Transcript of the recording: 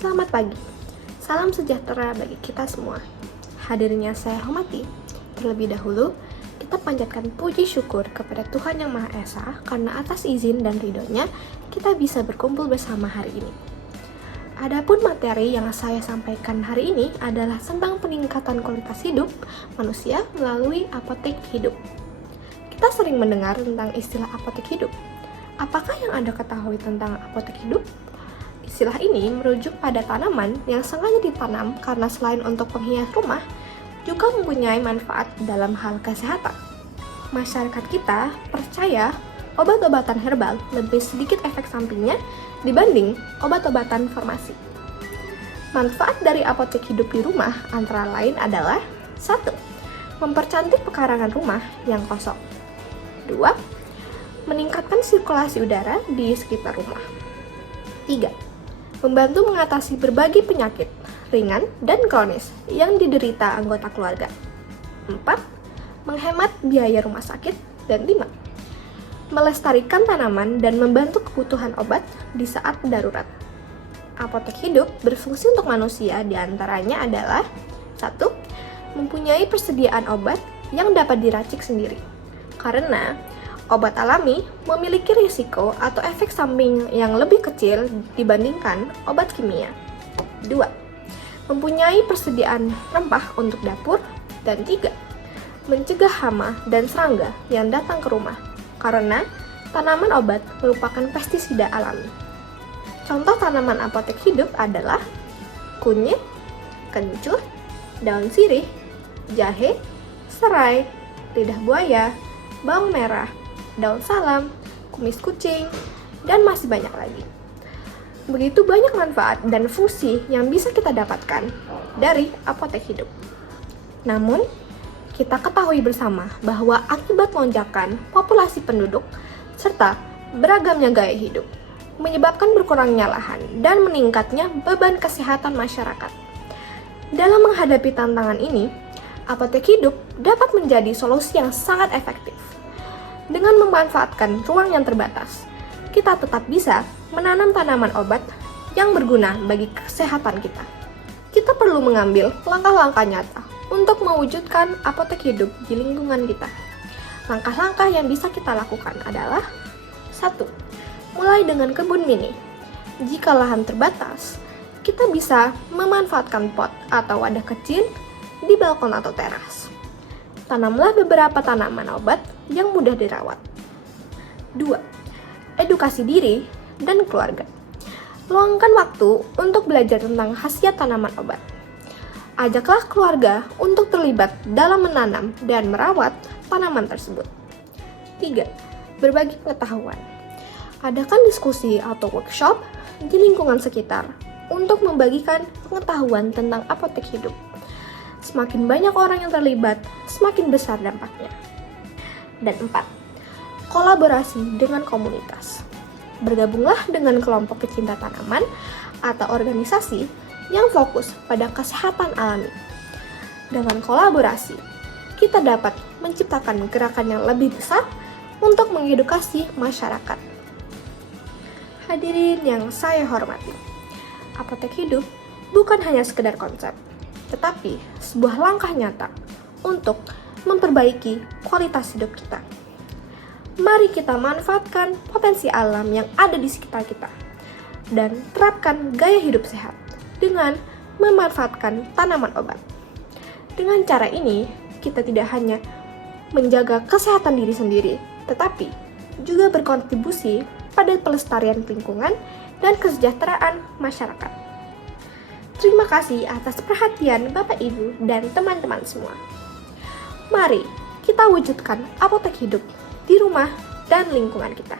Selamat pagi, salam sejahtera bagi kita semua. Hadirin yang saya hormati, terlebih dahulu kita panjatkan puji syukur kepada Tuhan Yang Maha Esa karena atas izin dan ridhonya kita bisa berkumpul bersama hari ini. Adapun materi yang saya sampaikan hari ini adalah tentang peningkatan kualitas hidup manusia melalui apotek hidup. Kita sering mendengar tentang istilah apotek hidup. Apakah yang Anda ketahui tentang apotek hidup? Istilah ini merujuk pada tanaman yang sengaja ditanam karena selain untuk penghias rumah, juga mempunyai manfaat dalam hal kesehatan. Masyarakat kita percaya obat-obatan herbal lebih sedikit efek sampingnya dibanding obat-obatan farmasi. Manfaat dari apotek hidup di rumah antara lain adalah 1. Mempercantik pekarangan rumah yang kosong. 2. Meningkatkan sirkulasi udara di sekitar rumah. 3. Membantu mengatasi berbagai penyakit ringan dan kronis yang diderita anggota keluarga. 4. Menghemat biaya rumah sakit. Dan 5. Melestarikan tanaman dan membantu kebutuhan obat di saat darurat. Apotek hidup berfungsi untuk manusia diantaranya adalah 1. Mempunyai persediaan obat yang dapat diracik sendiri. Karena obat alami memiliki risiko atau efek samping yang lebih kecil dibandingkan obat kimia. 2. Mempunyai persediaan rempah untuk dapur. Dan 3. Mencegah hama dan serangga yang datang ke rumah, karena tanaman obat merupakan pestisida alami. Contoh tanaman apotek hidup adalah kunyit, kencur, daun sirih, jahe, serai, lidah buaya, bawang merah, daun salam, kumis kucing, dan masih banyak lagi. Begitu banyak manfaat dan fungsi yang bisa kita dapatkan dari apotek hidup. Namun, kita ketahui bersama bahwa akibat lonjakan populasi penduduk serta beragamnya gaya hidup menyebabkan berkurangnya lahan dan meningkatnya beban kesehatan masyarakat. Dalam menghadapi tantangan ini, apotek hidup dapat menjadi solusi yang sangat efektif. Dengan memanfaatkan ruang yang terbatas, kita tetap bisa menanam tanaman obat yang berguna bagi kesehatan kita. Kita perlu mengambil langkah-langkah nyata untuk mewujudkan apotek hidup di lingkungan kita. Langkah-langkah yang bisa kita lakukan adalah 1. Mulai dengan kebun mini. Jika lahan terbatas, kita bisa memanfaatkan pot atau wadah kecil di balkon atau teras. Tanamlah beberapa tanaman obat yang mudah dirawat. 2. Edukasi diri dan keluarga. Luangkan waktu untuk belajar tentang khasiat tanaman obat. Ajaklah keluarga untuk terlibat dalam menanam dan merawat tanaman tersebut. 3. Berbagi pengetahuan. Adakan diskusi atau workshop di lingkungan sekitar untuk membagikan pengetahuan tentang apotek hidup. Semakin banyak orang yang terlibat, semakin besar dampaknya. Dan 4. Kolaborasi dengan komunitas. Bergabunglah dengan kelompok pecinta tanaman atau organisasi yang fokus pada kesehatan alami. Dengan kolaborasi, kita dapat menciptakan gerakan yang lebih besar untuk mengedukasi masyarakat. Hadirin yang saya hormati, apotek hidup bukan hanya sekedar konsep, tetapi sebuah langkah nyata untuk memperbaiki kualitas hidup kita. Mari kita manfaatkan potensi alam yang ada di sekitar kita dan terapkan gaya hidup sehat dengan memanfaatkan tanaman obat. Dengan cara ini, kita tidak hanya menjaga kesehatan diri sendiri, tetapi juga berkontribusi pada pelestarian lingkungan dan kesejahteraan masyarakat. Terima kasih atas perhatian Bapak Ibu dan teman-teman semua. Mari kita wujudkan apotek hidup di rumah dan lingkungan kita.